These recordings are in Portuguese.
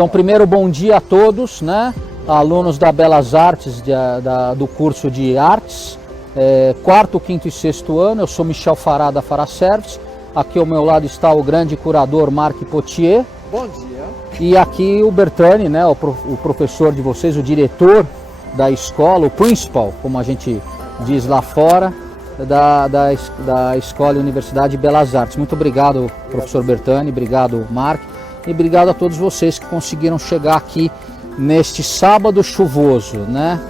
Então, primeiro, bom dia a todos, né? Alunos da Belas Artes, do curso de Artes, quarto, quinto e sexto ano. Eu sou Michel Fará, da Fará Service. Aqui ao meu lado está o grande curador Marc Potier. Bom dia. E aqui o Bertani, né? O professor de vocês, o diretor da escola, o principal, como a gente diz lá fora, da Escola e Universidade de Belas Artes. Muito obrigado, professor Bertani, obrigado, Marc, e obrigado a todos vocês que conseguiram chegar aqui neste sábado chuvoso, né?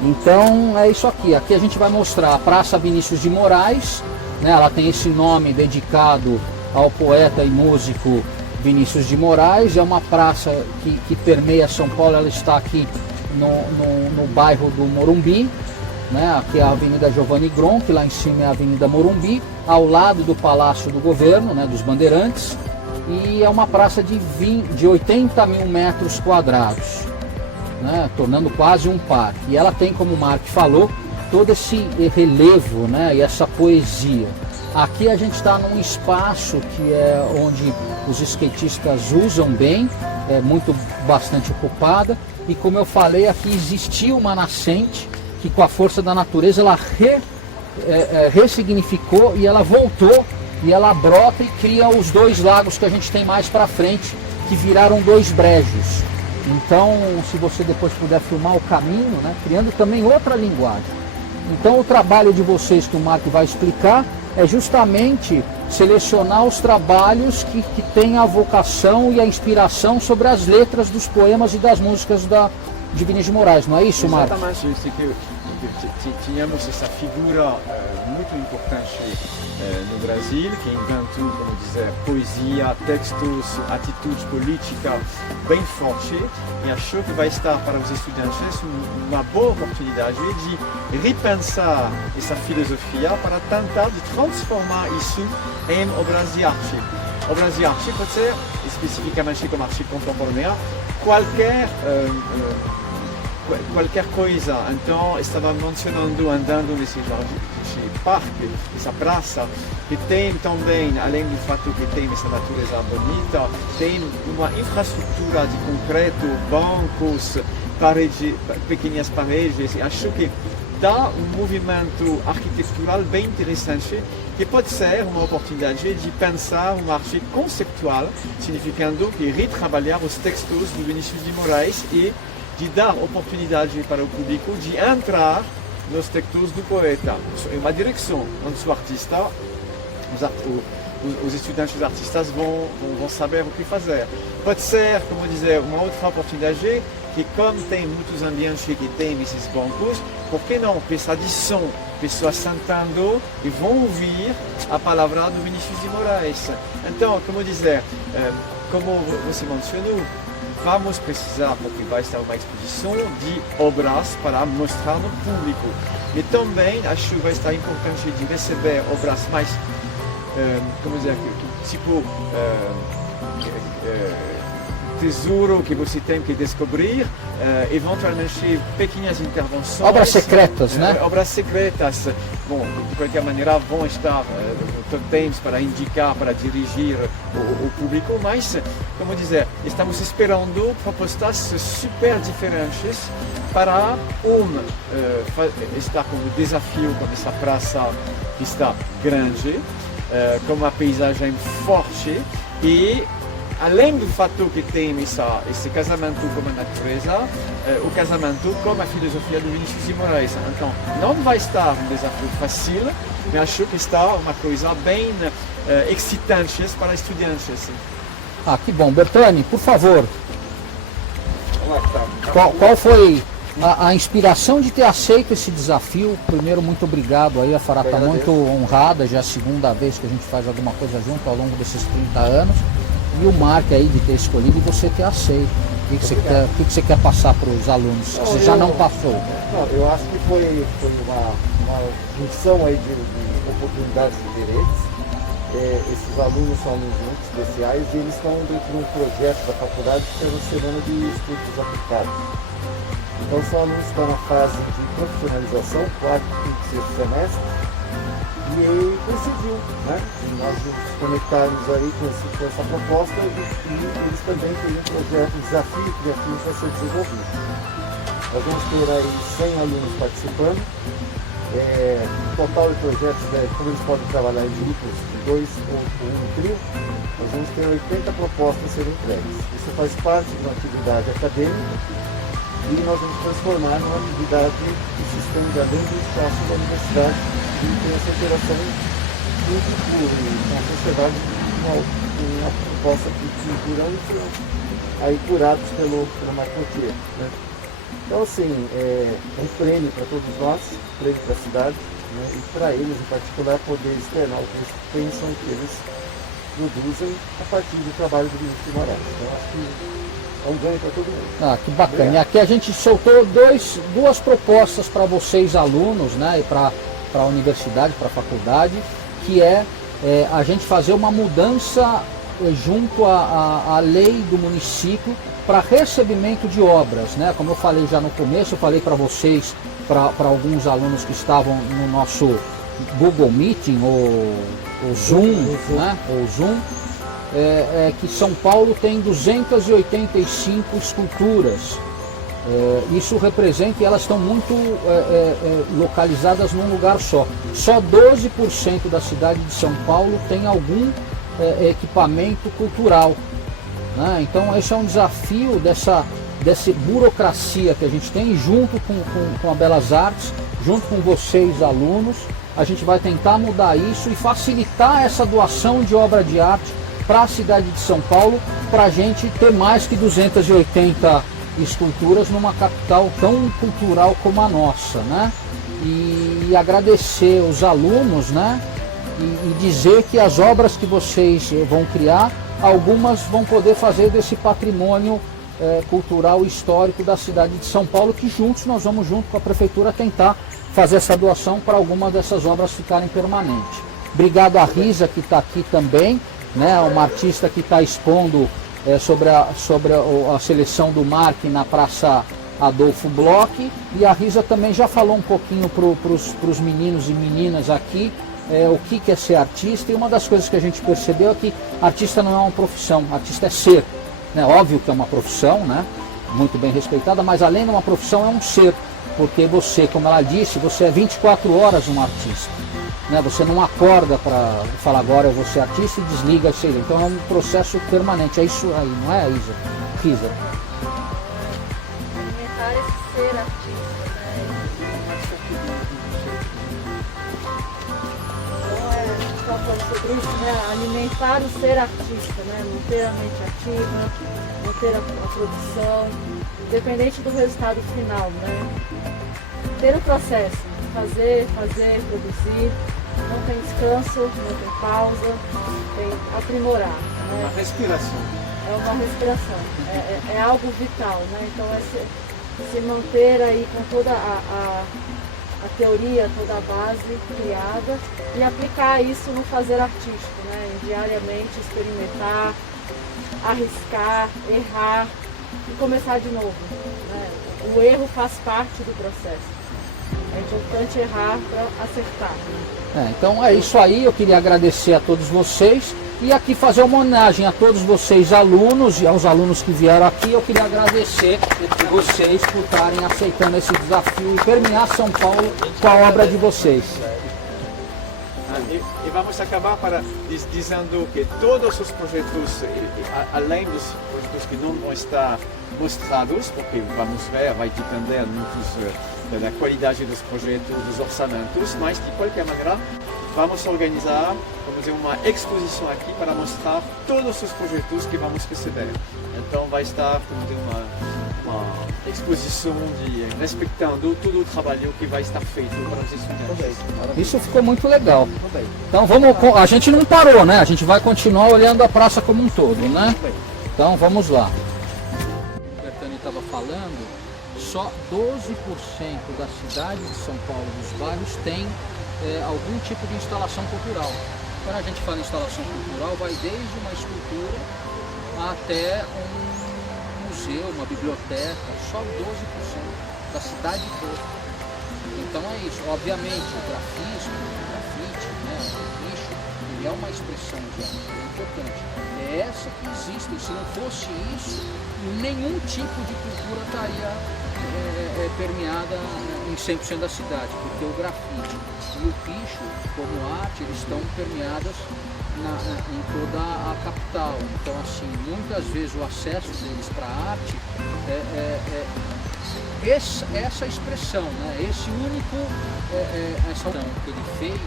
Então é isso aqui. Aqui a gente vai mostrar a Praça Vinícius de Moraes, né? Ela tem esse nome dedicado ao poeta e músico Vinícius de Moraes. É uma praça que permeia São Paulo. Ela está aqui no bairro do Morumbi, né? Aqui é a Avenida Giovanni Gronchi, lá em cima é a Avenida Morumbi, ao lado do Palácio do Governo, né? Dos Bandeirantes. E é uma praça de 80 mil metros quadrados, né? Tornando quase um parque. E ela tem, como o Marc falou, todo esse relevo, né? E essa poesia. Aqui a gente está num espaço que é onde os skatistas usam bem, é bastante ocupada. E como eu falei, aqui existia uma nascente que, com a força da natureza, ela ressignificou e ela voltou, e ela brota e cria os dois lagos que a gente tem mais para frente, que viraram dois brejos. Então, se você depois puder filmar o caminho, né, criando também outra linguagem. Então, o trabalho de vocês, que o Marc vai explicar, é justamente selecionar os trabalhos que têm a vocação e a inspiração sobre as letras dos poemas e das músicas de Vinícius de Moraes, não é isso, Marc? Exatamente, que tínhamos essa figura muito importante no Brasil, que inventou, como dizer, poesia, textos, atitudes políticas bem fortes, e achou que vai estar para os estudantes uma boa oportunidade de repensar essa filosofia para tentar de transformar isso em obras de arte. Obras de arte pode ser, especificamente como arte contemporânea, qualquer coisa. Então, estava mencionando, andando nesse jardim, nesse parque, essa praça, que tem também, além do fato que tem essa natureza bonita, tem uma infraestrutura de concreto, bancos, pequenas paredes. E acho que dá um movimento arquitetural bem interessante, que pode ser uma oportunidade de pensar uma arte conceptual, significando que retrabalhar os textos do Vinícius de Moraes e de dar oportunidade para o público de entrar nos textos do poeta. É uma direção onde o artista, os estudantes artistas vão saber o que fazer. Pode ser, como dizer, uma outra oportunidade que, como tem muitos ambientes que tem esses bancos, por que não pensar de som? Pessoas sentando e vão ouvir a palavra do Vinícius de Moraes. Então, como dizer, como você mencionou, vamos precisar, porque vai estar uma exposição de obras para mostrar no público. E também acho que vai estar importante de receber obras mais, como dizer, tipo tesouro que você tem que descobrir, eventualmente pequenas intervenções. Obras secretas, né? Obras secretas. Bom, de qualquer maneira vão estar totens para indicar, para dirigir o público, mas, como dizer, estamos esperando propostas super diferentes para estar como desafio com essa praça que está grande, com uma paisagem forte e, além do fato que tem esse casamento com a natureza, o casamento com a filosofia do Vinícius de Moraes. Então, não vai estar um desafio fácil, mas acho que está uma coisa bem excitante para estudantes. Ah, que bom. Bertani, por favor, qual foi a inspiração de ter aceito esse desafio? Primeiro, muito obrigado aí, a Fará está muito honrada, já é a segunda vez que a gente faz alguma coisa junto ao longo desses 30 anos. E o Marc aí de ter escolhido e você ter aceito. O que você quer passar para os alunos? Não, você já não passou? Não, eu acho que foi uma junção aí de oportunidades diferentes. Esses alunos são alunos muito especiais e eles estão dentro de um projeto da faculdade que é uma semana de estudos aplicados. Então são alunos que estão na fase de profissionalização, 4º, 5º, 6º semestre. E coincidiu, né? Nós nos conectarmos aí com essa proposta e eles também têm um projeto, um desafio criativo para ser desenvolvido. Nós vamos ter aí 100 alunos participando. Total de projetos, como eles podem trabalhar em grupos de 2 ou um trio, nós vamos ter 80 propostas a serem entregues. Isso faz parte de uma atividade acadêmica e nós vamos transformar numa atividade que se estende além do espaço da universidade e tem essa interação com o futuro, com a sociedade, uma proposta de cultura aí curados pelo Marc Motier, né? Então, assim, é um prêmio para todos nós, um prêmio para a cidade, né? E para eles, em particular, poder externar o que eles pensam, o que eles produzem a partir do trabalho do Vinícius de Moraes. Então, acho que é um ganho para todo mundo. Ah, que bacana. Obrigado. E aqui a gente soltou duas propostas para vocês, alunos, né, e para a universidade, para a faculdade, que é a gente fazer uma mudança junto à lei do município para recebimento de obras, né? Como eu falei já no começo, eu falei para vocês, para alguns alunos que estavam no nosso Google Meeting ou Zoom, né? Ou Zoom, que São Paulo tem 285 esculturas. Isso representa, e elas estão muito localizadas num lugar só. Só 12% da cidade de São Paulo tem algum equipamento cultural, né? Então esse é um desafio dessa burocracia que a gente tem, junto com a Belas Artes, junto com vocês, alunos. A gente vai tentar mudar isso e facilitar essa doação de obra de arte para a cidade de São Paulo, para a gente ter mais que 280 esculturas numa capital tão cultural como a nossa, né? E agradecer os alunos, né? E dizer que as obras que vocês vão criar, algumas vão poder fazer desse patrimônio cultural e histórico da cidade de São Paulo, que juntos nós vamos, junto com a prefeitura, tentar fazer essa doação para alguma dessas obras ficarem permanentes. Obrigado a Risa, que está aqui também, né? Uma artista que está expondo sobre a seleção do Marc na Praça Adolfo Bloch, e a Risa também já falou um pouquinho para os meninos e meninas aqui o que é ser artista, e uma das coisas que a gente percebeu é que artista não é uma profissão, artista é ser, né? Óbvio que é uma profissão, né? Muito bem respeitada, mas além de uma profissão é um ser, porque você, como ela disse, você é 24 horas um artista, né? Você não acorda para falar agora eu vou ser artista e desliga, sei lá. Então é um processo permanente, é isso aí, não é, Isa? Risa? Alimentar esse ser artista, né? Então falando sobre isso, né? Alimentar o ser artista, né? Manter a mente ativa, manter a produção, independente do resultado final, né? Ter o processo, fazer, produzir, não tem descanso, não tem pausa, tem aprimorar, né? Uma respiração. É uma respiração, é algo vital, né? Então é se manter aí com toda a teoria, toda a base criada e aplicar isso no fazer artístico, né? Diariamente experimentar, arriscar, errar e começar de novo, né? O erro faz parte do processo. É importante errar para acertar, né? Então é isso aí, eu queria agradecer a todos vocês e aqui fazer uma homenagem a todos vocês, alunos, e aos alunos que vieram aqui. Eu queria agradecer vocês por estarem aceitando esse desafio e permear São Paulo com a obra de vocês. E vamos acabar dizendo que todos os projetos, além dos projetos que não vão estar mostrados, porque vamos ver, vai depender muito da qualidade dos projetos, dos orçamentos, mas de qualquer maneira vamos organizar, vamos dizer, uma exposição aqui para mostrar todos os projetos que vamos receber. Então vai estar, como dizer, uma exposição respeitando todo o trabalho que vai estar feito para os estudantes. Isso ficou muito legal. Então a gente não parou, né? A gente vai continuar olhando a praça como um todo, né? Então vamos lá. O Bertani estava falando, só 12% da cidade de São Paulo, dos bairros, tem algum tipo de instalação cultural. Quando a gente fala em instalação cultural, vai desde uma escultura até um museu, uma biblioteca, só 12% da cidade toda. Então é isso. Obviamente o grafite, né, bicho, ele é uma expressão de arte, é importante. É essa que existe, se não fosse isso, nenhum tipo de cultura estaria permeada em 100% da cidade, porque o grafite e o picho, como arte, eles estão permeadas em toda a capital. Então, assim, muitas vezes o acesso deles para a arte essa expressão, né? Esse único, essa união que ele fez,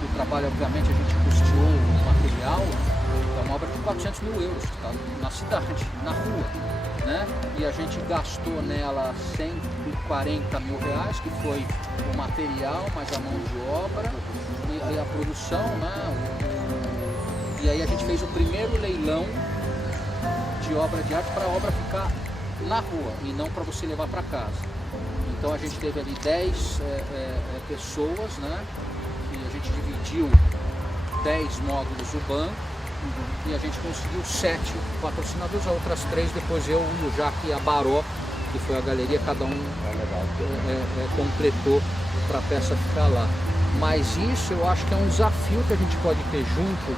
do trabalho, obviamente, a gente custeou o material, é uma obra de 400 mil euros, tá? Na cidade, na rua, né? E a gente gastou nela 140 mil reais, que foi o material, mais a mão de obra e a produção, né? E aí a gente fez o primeiro leilão de obra de arte para a obra ficar na rua e não para você levar para casa. Então a gente teve ali 10 pessoas, né? E a gente dividiu 10 módulos o banco e a gente conseguiu 7 patrocinadores, as outras 3 depois eu, o Jaque e a Baró, que foi a galeria, cada um completou para a peça ficar lá. Mas isso eu acho que é um desafio que a gente pode ter junto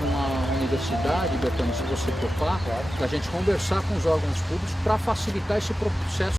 com a universidade, Betânia, se você topar, da gente conversar com os órgãos públicos para facilitar esse processo.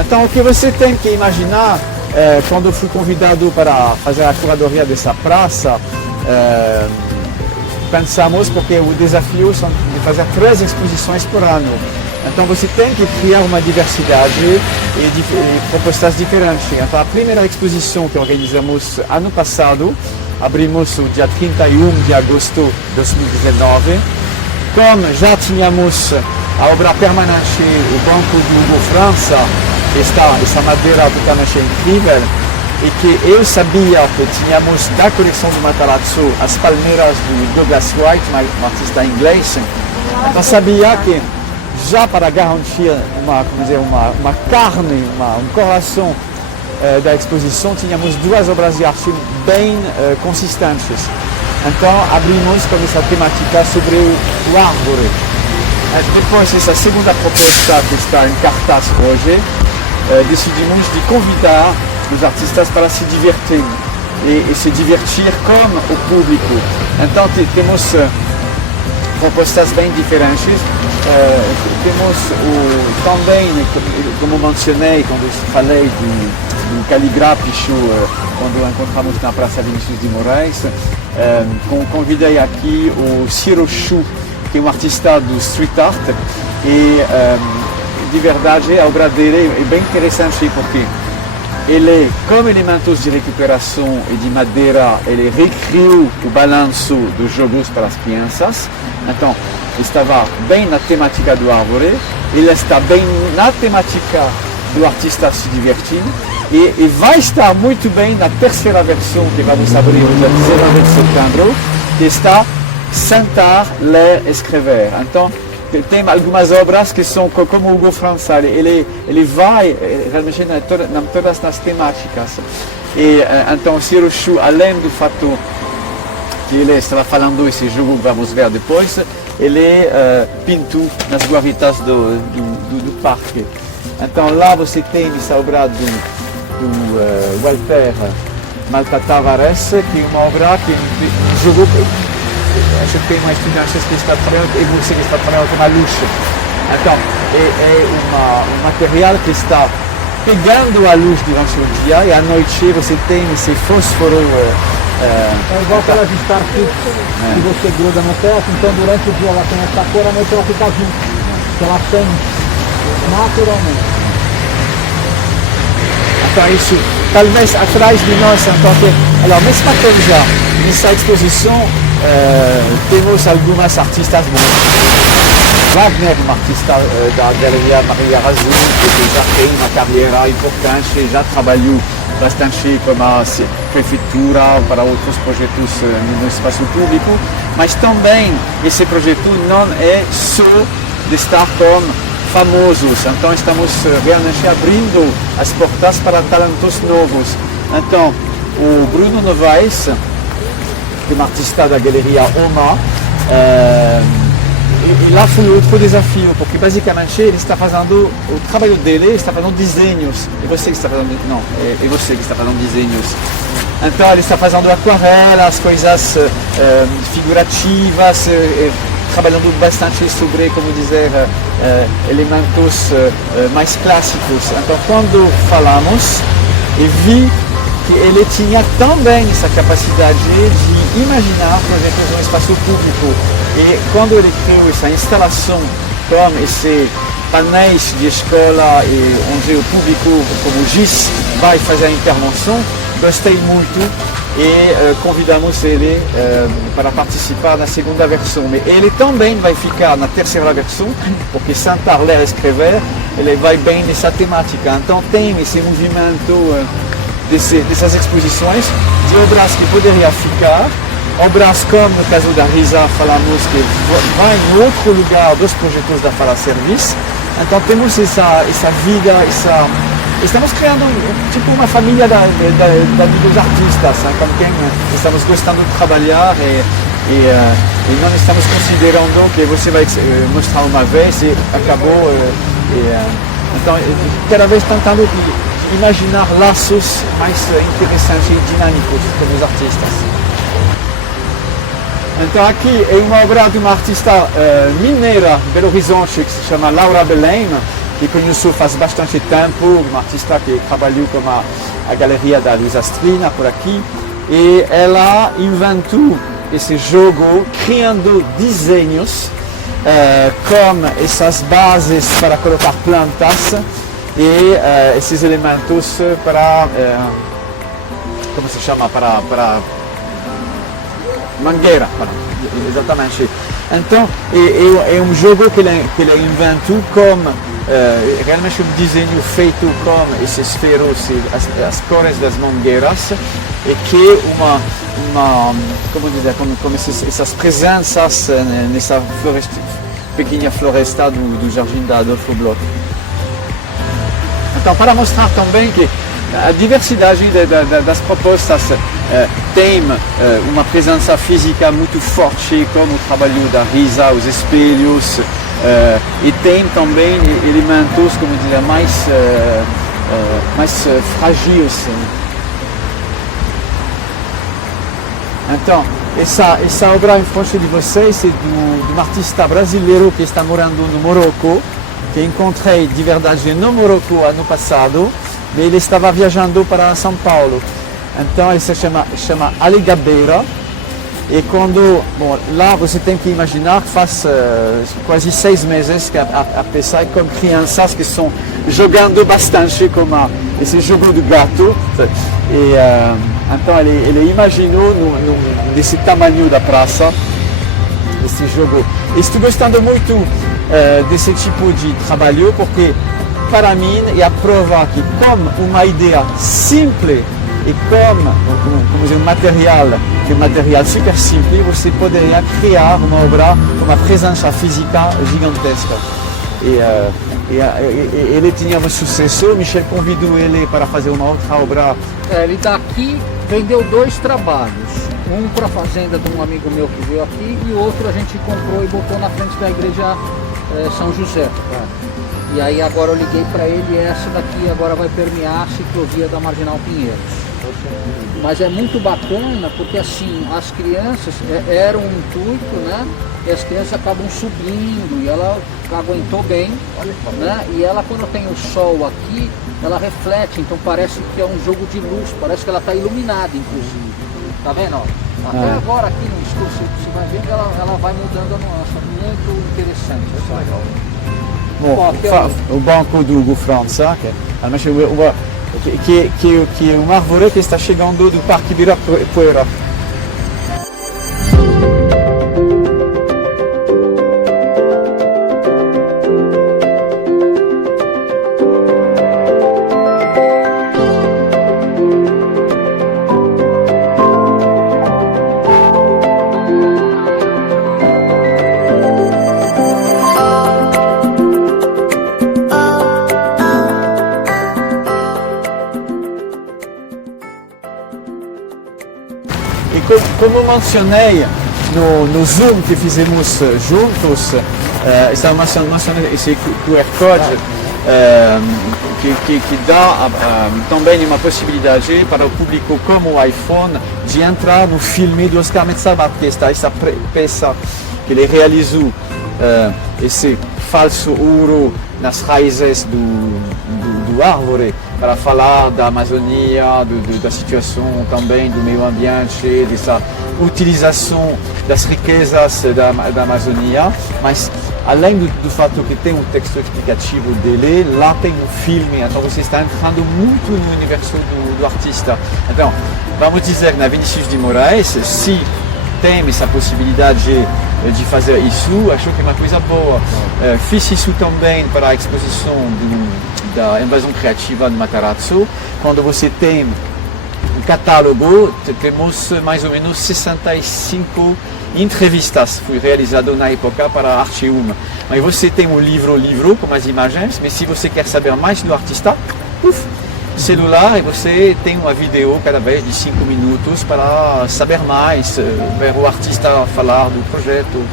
Então, o que você tem que imaginar, quando eu fui convidado para fazer a curadoria dessa praça, pensamos, porque o desafio é de fazer 3 exposições por ano. Então, você tem que criar uma diversidade e propostas diferentes. Então, a primeira exposição que organizamos ano passado, abrimos o dia 31 de agosto de 2019. Como já tínhamos a obra permanente, o Banco do Hugo França, essa madeira totalmente incrível, e que eu sabia que tínhamos da coleção do Matarazzo as palmeiras do Douglas White, um artista inglês. Então sabia que já para garantir uma carne, um coração da exposição, tínhamos 2 obras de arte bem consistentes. Então abrimos com essa temática sobre o árvore. Depois, essa segunda proposta que está em cartaz hoje, decidimos de convidar os artistas para se divertir e se divertir com o público. Então temos propostas bem diferentes. Temos também, como mencionei quando eu falei do Caligrá Pichu, quando encontramos na Praça Vinícius de Moraes, convidei aqui o Ciro Chu, que é um artista do street art, e de verdade a obra dele é bem interessante porque ele, com elementos de recuperação e de madeira, ele recriou o balanço dos jogos para as crianças. Então, estava bem na temática do árvore, ele está bem na temática do artista se divertindo e vai estar muito bem na terceira versão que vamos abrir no dia 19 de setembro, que está Sentar, Ler, Escrever. Então, tem algumas obras que são como o Hugo França, ele vai realmente em todas as temáticas. E então o Ciro Chu, além do fato que ele estava falando esse jogo que vamos ver depois, ele pintou nas guaritas do parque. Então lá você tem essa obra do Walter Malta Tavares, que é uma obra que jogou. Acho que tem uma estudante que está trabalhando e você que está trabalhando com a luz. Então é um material que está pegando a luz durante o dia e à noite você tem esse fósforo. É igual aquelas Starkits que você gruda no teto, então durante o dia ela tem essa cor, à noite ela fica azul, que ela acende naturalmente. Então isso, talvez atrás de nós, então, a mesma coisa, nessa exposição temos algumas artistas bons. Wagner, um artista da Galeria Maria Razum, que já tem uma carreira importante, já trabalhou bastante com a prefeitura para outros projetos no espaço público, mas também esse projeto não é só de estar com famosos, então estamos realmente abrindo as portas para talentos novos. Então, o Bruno Novaes, que é um artista da Galeria Oma, e lá foi outro desafio, porque basicamente ele está fazendo, o trabalho dele está fazendo desenhos, e você que está fazendo, não, é você que está fazendo desenhos. Então ele está fazendo aquarelas, coisas figurativas, trabalhando bastante sobre, como dizer, elementos mais clássicos. Então quando falamos, eu vi que ele tinha também essa capacidade de imaginar projetos no espaço público. E quando ele criou essa instalação com esses painéis de escola e onde o público, como GIS, vai fazer a intervenção, gostei muito e convidamos ele para participar na segunda versão. Mas ele também vai ficar na terceira versão, porque sentar, ler e escrever, ele vai bem nessa temática. Então tem esse movimento dessas exposições de obras que poderiam ficar, obras como no caso da Risa, falamos que vai em outro lugar dos projetos da Fala Service. Então temos essa vida, estamos criando tipo uma família dos artistas, com quem estamos gostando de trabalhar e não estamos considerando que você vai mostrar uma vez e acabou. Então cada vez tentando imaginar laços mais interessantes e dinâmicos com os artistas. Então aqui é uma obra de uma artista mineira de Belo Horizonte que se chama Laura Belém, que conheço faz bastante tempo, uma artista que trabalhou com a Galeria da Luiza Strina por aqui, e ela inventou esse jogo criando desenhos com essas bases para colocar plantas e esses elementos para, como se chama, para mangueira, exatamente. Então é um jogo que ele inventou como realmente um desenho feito com esses ferros e as cores das mangueiras e que como dizer, como essas presenças nessa pequena floresta do Jardim da Adolfo Bloch. Então para mostrar também que a diversidade das propostas tem uma presença física muito forte, como o trabalho da Risa, os espelhos, e tem também elementos, como dizer, mais frágeis. Então, essa obra em frente de vocês é de um artista brasileiro que está morando no Marrocos, que encontrei de verdade no Marrocos ano passado, mas ele estava viajando para São Paulo. Então ele se chama Ali Gabeira, e quando, lá você tem que imaginar que faz quase 6 meses que a pessoa é com crianças que estão jogando bastante com esse jogo do gato. E então ele imaginou desse tamanho da praça, esse jogo. Estou gostando muito desse tipo de trabalho, porque para mim é a prova que como uma ideia simples e como dizer, um material que um material super simples você poderia criar uma obra com uma presença física gigantesca. E ele tinha um sucesso, Michel convidou ele para fazer uma outra obra. Ele daqui vendeu 2 trabalhos. Um para a fazenda de um amigo meu que veio aqui e o outro a gente comprou e botou na frente da igreja São José. E aí agora eu liguei para ele e essa daqui agora vai permear a ciclovia da Marginal Pinheiros. Mas é muito bacana porque assim, as crianças, era um intuito, né? E as crianças acabam subindo e ela aguentou bem, né? E ela quando tem o sol aqui, ela reflete, então parece que é um jogo de luz, parece que ela está iluminada inclusive. Tá vendo? Ó? Até agora aqui no escuro, você vai vendo, ela vai mudando a nuance, muito interessante. Bom, o banco do Hugo França, que é uma árvore que está chegando do Parque Ibirapuera. Como mencionei no Zoom que fizemos juntos, estava mencionando esse QR Code que dá também uma possibilidade para o público como o iPhone de entrar no filme do Oscar Metzabat, que está essa peça que ele realizou, esse falso ouro nas raízes do árvore, para falar da Amazônia, da situação também do meio ambiente, dessa utilização das riquezas da Amazônia, mas além do fato que tem um texto explicativo dele, lá tem um filme, então você está entrando muito no universo do artista. Então, vamos dizer, na Vinícius de Moraes, se tem essa possibilidade de fazer isso, acho que é uma coisa boa. Fiz isso também para a exposição da invasão criativa de Matarazzo. Quando você tem um catálogo, temos mais ou menos 65 entrevistas, foi realizado na época para a Arte 1. Mas você tem um livro com as imagens, mas se você quer saber mais do artista, celular, e você tem uma vídeo cada vez de 5 minutos para saber mais, ver o artista falar do projeto.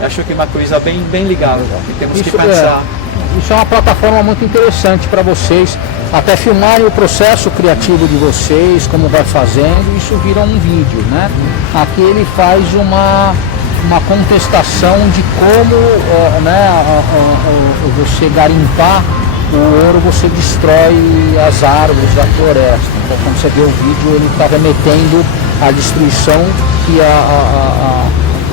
Acho que é uma coisa bem legal, que temos que pensar. Isso é uma plataforma muito interessante para vocês, até filmarem o processo criativo de vocês, como vai fazendo, isso vira um vídeo, né? Aqui ele faz uma contestação de como você garimpar o ouro, você destrói as árvores da floresta. Então quando você vê o vídeo, ele está remetendo à destruição que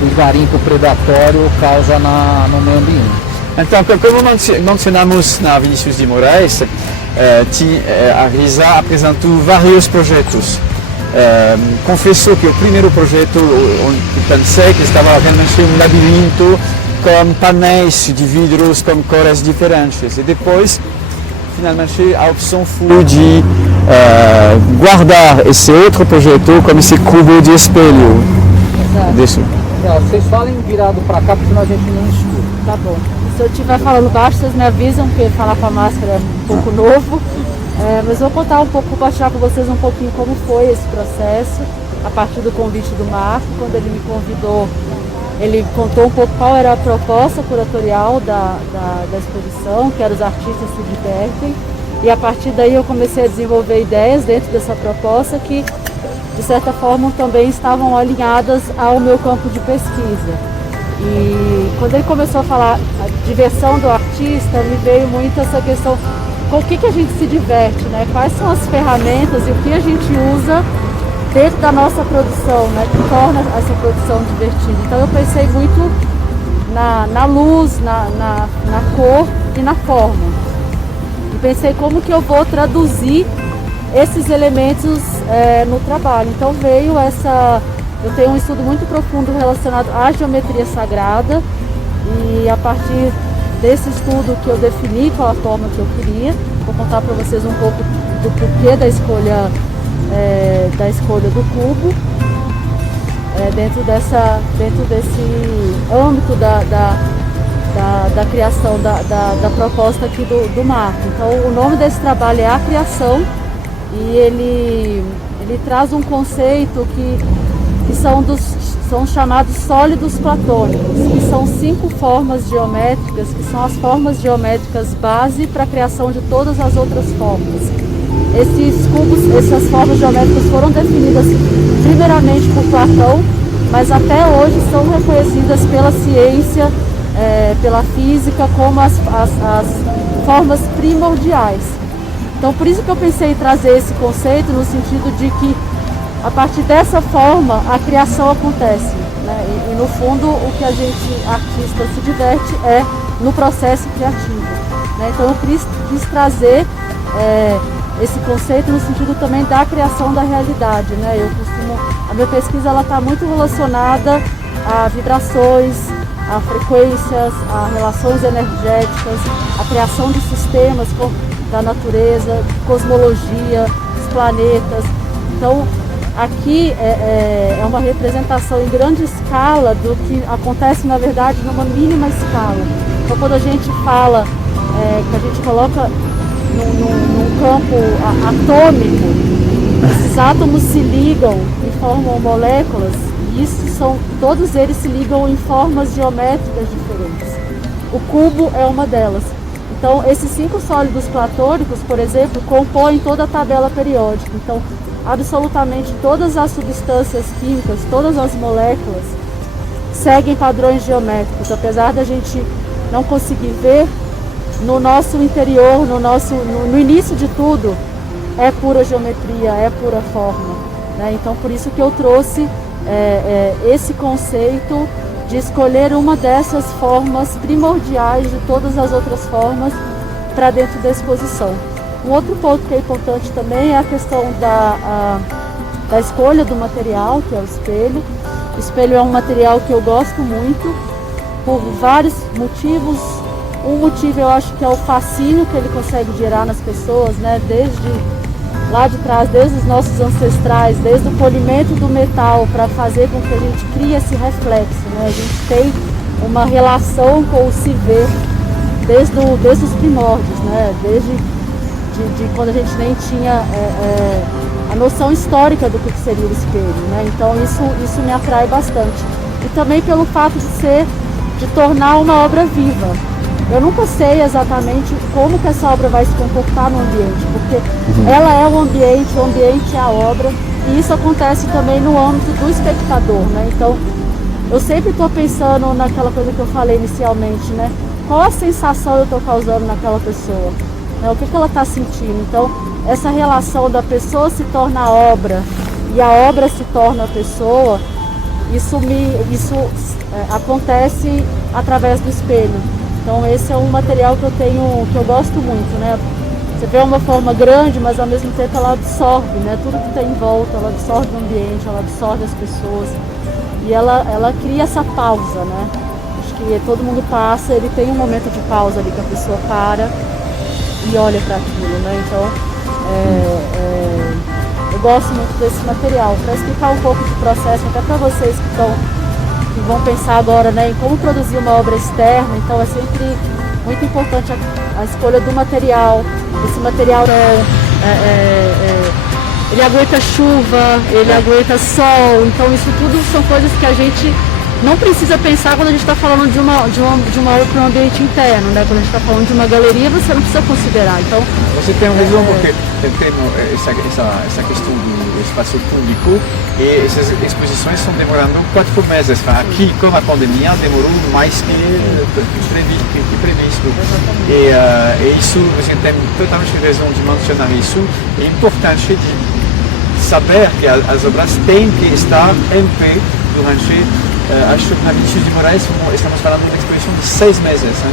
o garimpo predatório causa no meio ambiente. Então, como mencionamos na Vinícius de Moraes, a Risa apresentou vários projetos. Confesso que o primeiro projeto, eu pensei que estava realmente um labirinto com painéis de vidros com cores diferentes. E depois, finalmente, a opção foi de guardar esse outro projeto como esse cubo de espelho. Vocês falem virado para cá, porque senão a gente não escuta. Tá bom. Se eu estiver falando baixo, vocês me avisam, porque falar com a máscara é um pouco novo. Mas vou contar um pouco, compartilhar com vocês um pouquinho como foi esse processo, a partir do convite do Marco. Quando ele me convidou, ele contou um pouco qual era a proposta curatorial da exposição, que era Os Artistas Se Divertem. E a partir daí eu comecei a desenvolver ideias dentro dessa proposta que, de certa forma, também estavam alinhadas ao meu campo de pesquisa. E quando ele começou a falar a diversão do artista, me veio muito essa questão, com o que a gente se diverte, né? Quais são as ferramentas e o que a gente usa dentro da nossa produção, né? Que torna essa produção divertida. Então eu pensei muito na luz, na cor e na forma. E pensei como que eu vou traduzir esses elementos no trabalho. Então veio eu tenho um estudo muito profundo relacionado à geometria sagrada e a partir desse estudo que eu defini qual a forma que eu queria, vou contar para vocês um pouco do porquê da escolha do cubo. dentro desse âmbito da criação, da proposta aqui do Marco. Então, o nome desse trabalho é A Criação, e ele traz um conceito que são chamados sólidos platônicos, que são 5 formas geométricas, que são as formas geométricas base para a criação de todas as outras formas. Esses cubos, essas formas geométricas foram definidas primeiramente por Platão, mas até hoje são reconhecidas pela ciência, pela física, como as formas primordiais. Então, por isso que eu pensei em trazer esse conceito, no sentido de que, a partir dessa forma, a criação acontece, né? E no fundo, o que a gente, artista, se diverte é no processo criativo, né? Então, eu quis trazer esse conceito no sentido também da criação da realidade, né? A minha pesquisa está muito relacionada a vibrações, a frequências, a relações energéticas, a criação de sistemas da natureza, cosmologia, os planetas. Então, aqui é uma representação em grande escala do que acontece, na verdade, numa mínima escala. Então, quando a gente fala, que a gente coloca num campo atômico, esses átomos se ligam e formam moléculas, e todos eles se ligam em formas geométricas diferentes. O cubo é uma delas. Então, esses 5 sólidos platônicos, por exemplo, compõem toda a tabela periódica. Então, absolutamente todas as substâncias químicas, todas as moléculas, seguem padrões geométricos, apesar da gente não conseguir ver. No nosso interior, no início de tudo, é pura geometria, é pura forma, né? Então, por isso que eu trouxe esse conceito de escolher uma dessas formas primordiais de todas as outras formas para dentro da exposição. Um outro ponto que é importante também é a questão da escolha do material, que é o espelho. O espelho é um material que eu gosto muito, por vários motivos. Um motivo, eu acho, que é o fascínio que ele consegue gerar nas pessoas, né? Desde lá de trás, desde os nossos ancestrais, desde o polimento do metal para fazer com que a gente crie esse reflexo, né? A gente tem uma relação com o se ver desde os primórdios, né? Desde quando a gente nem tinha a noção histórica do que seria o espelho, né? Então isso me atrai bastante. E também pelo fato de tornar uma obra viva. Eu nunca sei exatamente como que essa obra vai se comportar no ambiente, porque ela é o ambiente é a obra, e isso acontece também no âmbito do espectador, né? Então, eu sempre estou pensando naquela coisa que eu falei inicialmente, né? Qual a sensação eu estou causando naquela pessoa? Né? O que ela está sentindo? Então, essa relação da pessoa se torna a obra e a obra se torna a pessoa, isso acontece através do espelho. Então, esse é um material que eu gosto muito, né? Você vê uma forma grande, mas ao mesmo tempo ela absorve, né? Tudo que tem em volta, ela absorve o ambiente, ela absorve as pessoas. E ela cria essa pausa, né? Acho que todo mundo passa, ele tem um momento de pausa ali que a pessoa para e olha para aquilo, né? Então, eu gosto muito desse material. Para explicar um pouco do processo, até para vocês que vão pensar agora, né, em como produzir uma obra externa. Então é sempre muito importante a escolha do material. Esse material ele aguenta chuva, ele aguenta sol, então isso tudo são coisas que a gente não precisa pensar quando a gente está falando de uma obra para um ambiente interno, né? Quando a gente está falando de uma galeria, você não precisa considerar. Então, você tem razão, porque tem essa questão do espaço público, e essas exposições estão demorando 4 meses. Aqui, com a pandemia, demorou mais que previsto. E isso, você tem totalmente razão de mencionar isso. É importante de saber que as obras têm que estar em pé durante, acho que na Vinícius de Moraes estamos falando de uma exposição de 6 meses, né?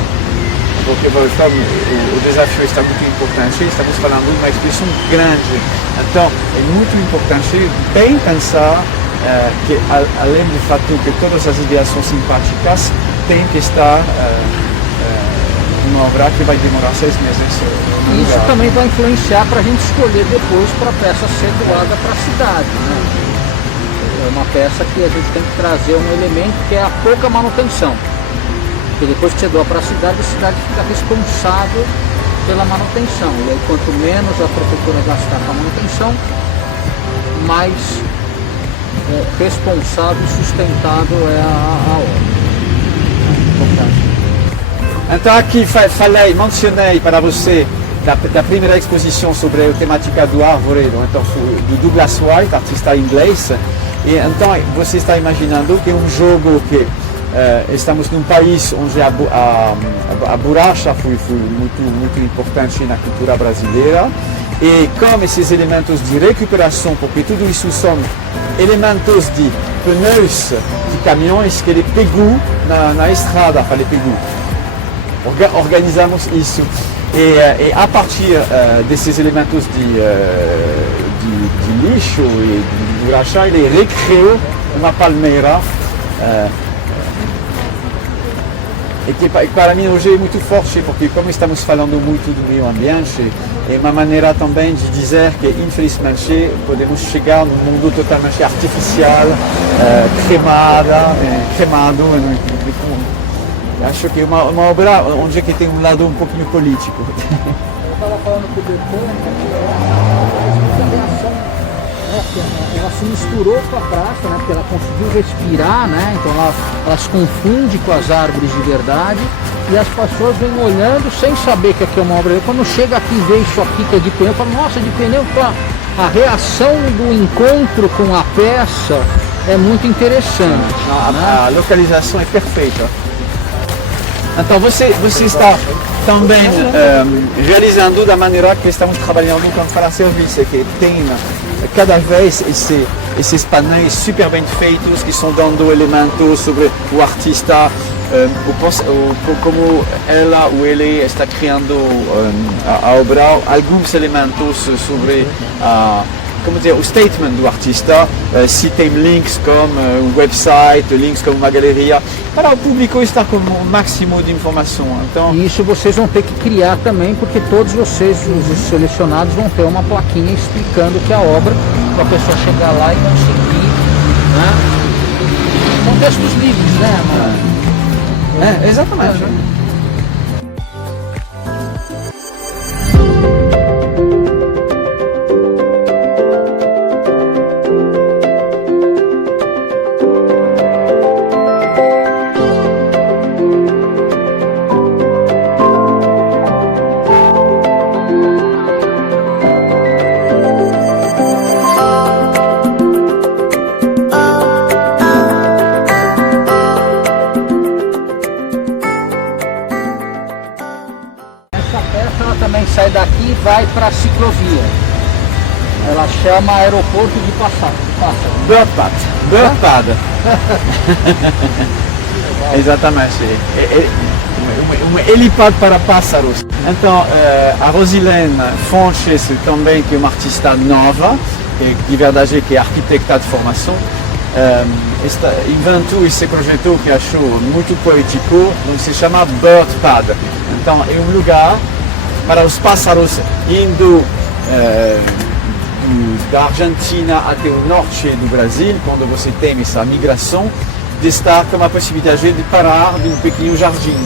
Porque como o desafio está muito importante, estamos falando de uma exposição grande. Então é muito importante bem pensar que, além do fato que todas as ideias são simpáticas, tem que estar uma obra que vai demorar 6 meses. Isso também vai influenciar para a gente escolher depois para a peça ser doada para a cidade, né? uma peça que a gente tem que trazer um elemento que é a pouca manutenção. Porque depois que você doa para a cidade fica responsável pela manutenção. E aí quanto menos a prefeitura gastar com a manutenção, mais responsável e sustentável é a obra. Então aqui mencionei para você da primeira exposição sobre a temática do arvoredo, então do Douglas White, artista inglês. E então você está imaginando que é um jogo que estamos num país onde a borracha foi muito importante na cultura brasileira, e como esses elementos de recuperação, porque tudo isso são elementos de pneus de caminhões que ele pegou na estrada, ele pegou. Organizamos isso. E a partir desses elementos de lixo e de borracha, ele recriou uma palmeira. E que para mim hoje é muito forte, porque como estamos falando muito do meio ambiente, é uma maneira também de dizer que infelizmente podemos chegar num mundo totalmente artificial, cremado. Acho que é uma obra onde que tem um lado um pouquinho político. Eu estava falando com o Bertone, ela se misturou com a praça, né, porque ela conseguiu respirar, né, então ela se confunde com as árvores de verdade, e as pessoas vêm olhando sem saber que aqui é uma obra. Quando chega aqui e vê isso aqui que é de pneu, fala, nossa, de pneu, a reação do encontro com a peça é muito interessante. A localização é perfeita. Então você está também realizando da maneira que estamos trabalhando quando fala serviço, que tem cada vez esses painéis super bem feitos que estão dando elementos sobre o artista, como ela ou ele está criando a obra, alguns elementos sobre o statement do artista, se tem links como um website, links como uma galeria, para o público estar com o máximo de informação. Então, e isso vocês vão ter que criar também, porque todos vocês, os selecionados, vão ter uma plaquinha explicando que a obra, para a pessoa chegar lá e conseguir, né? São textos livres, né, mano? Exatamente. Sai daqui e vai para a ciclovia. Ela chama Aeroporto de Pássaro. Birdpad. Exatamente. Um helipad para pássaros. Então, a Rosilene Fonches também, que é uma artista nova, de verdade que é arquitecta de formação, inventou esse projeto que achou muito poético, se chama Birdpad. Então, é um lugar para os pássaros indo da Argentina até o norte do Brasil, quando você tem essa migração, de estar com a possibilidade de parar de um pequeno jardim.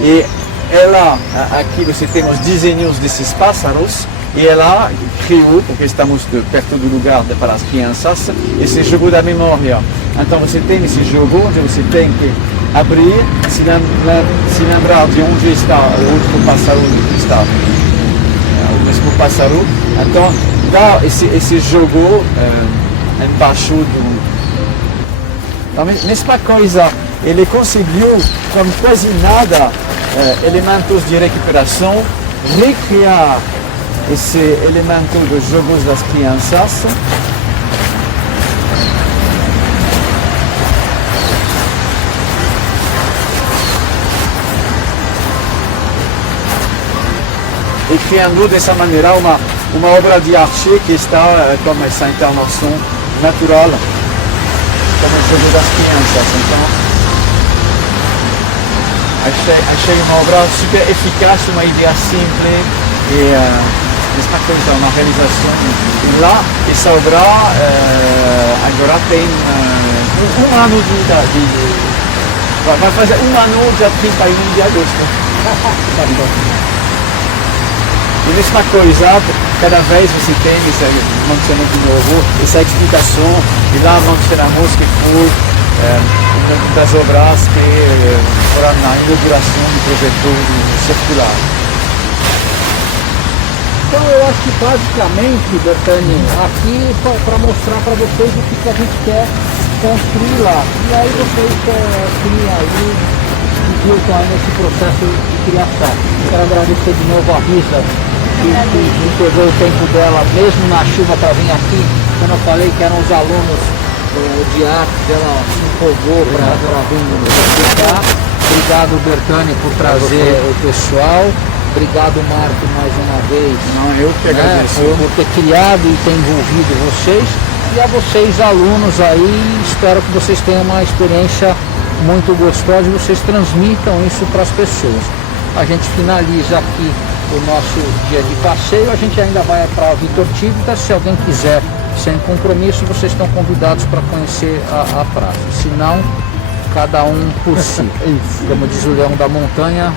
E ela, aqui você tem os desenhos desses pássaros, e ela criou, porque estamos perto do lugar para as crianças, esse jogo da memória. Então você tem esse jogo onde você tem que abrir, se lembrar de onde está o outro pássaro, onde está o mesmo pássaro. Então dá esse jogo embaixo do... Então, mesma coisa, ele conseguiu, com quase nada, elementos de recuperação, recriar esse elemento dos jogos das crianças. E criando dessa maneira uma obra de arte que está com essa internação natural, como o jogo das crianças. Então, achei uma obra super eficaz, uma ideia simples mesma coisa, uma realização lá e Salvador agora tem um ano vai fazer um ano dia 31 de agosto. E mesma coisa, cada vez você tem esse mencionamento novo, essa explicação, e lá mencionamos que foi uma das obras que foram na inauguração do projeto circular. Então eu acho que basicamente, Bertani, aqui para mostrar para vocês o que a gente quer construir lá. E aí vocês criam aí, estão aí nesse processo de criação. Quero agradecer de novo a Risa, que pegou o tempo dela, mesmo na chuva, para vir aqui. Quando eu falei que eram os alunos de arte, ela se empolgou para vir explicar. Obrigado, Bertani, por trazer o pessoal. Obrigado, Marco, mais uma vez. Não, eu que agradeço. Por ter criado e ter envolvido vocês. E a vocês, alunos aí, espero que vocês tenham uma experiência muito gostosa e vocês transmitam isso para as pessoas. A gente finaliza aqui o nosso dia de passeio. A gente ainda vai para Vitor Tivita. Se alguém quiser, sem compromisso, vocês estão convidados para conhecer a praça. Se não, cada um por si. Como diz o Leão da Montanha,